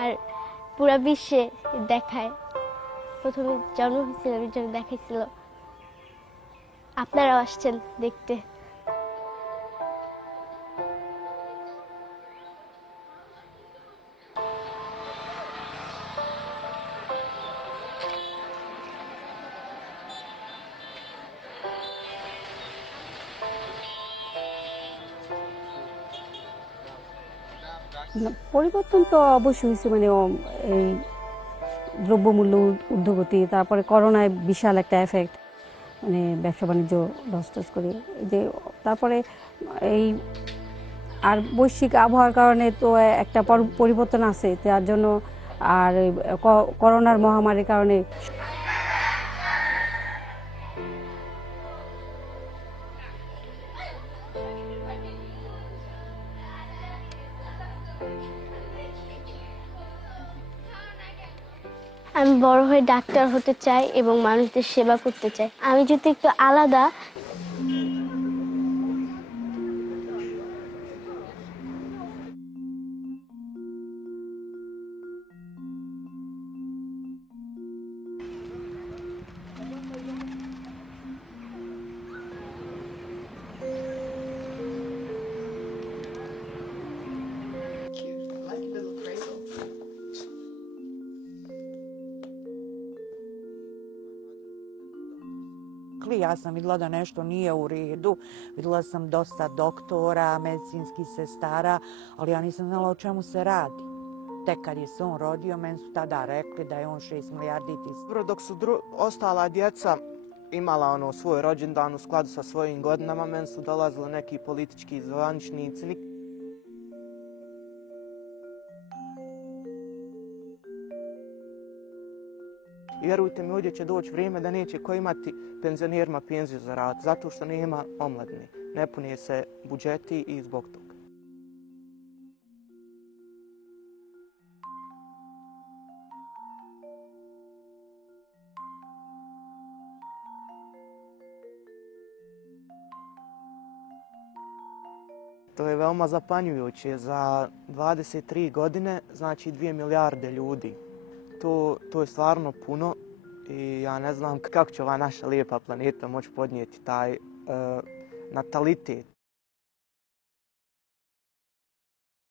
আর পুরা বিশ্বে দেখায়। প্রথমে জন্ম হয়েছিল জন্য দেখাইছিল, আপনারাও আসছেন দেখতে। পরিবর্তন তো অবশ্যই হয়েছে, মানে এই দ্রব্যমূল্য ঊর্ধ্বগতি, তারপরে করোনায় বিশাল একটা এফেক্ট, মানে ব্যবসা বাণিজ্য লস করে যে, তারপরে এই আর বৈশ্বিক আবহাওয়ার কারণে তো একটা পরিবর্তন আছে তার জন্য, আর করোনার মহামারীর কারণে। আমি বড় হয়ে ডাক্তার হতে চাই এবং মানুষদের সেবা করতে চাই। আমি যদি একটু আলাদা, Ja sam vidjela da nešto nije u redu, vidjela sam dosta doktora, medicinskih sestara, ali ja nisam znala o čemu se radi. Tek kad je se on rodio, meni su tada rekli da je on 6 milijarditis. Dok su ostala djeca imala svoj rođendan u skladu sa svojim godinama, meni su dolazili neki politički zvaničnici. I vjerujte mi, ovdje će doći vrijeme da neće ko imati penzionerima penziju za rad, zato što nema omladine. Ne pune se budžeti i zbog toga. To je veoma zapanjujuće. Za 23 godine, znači 2 milijarde ljudi. To je stvarno puno i ja ne znam kako će ova naša lijepa planeta moći podnijeti taj natalitet.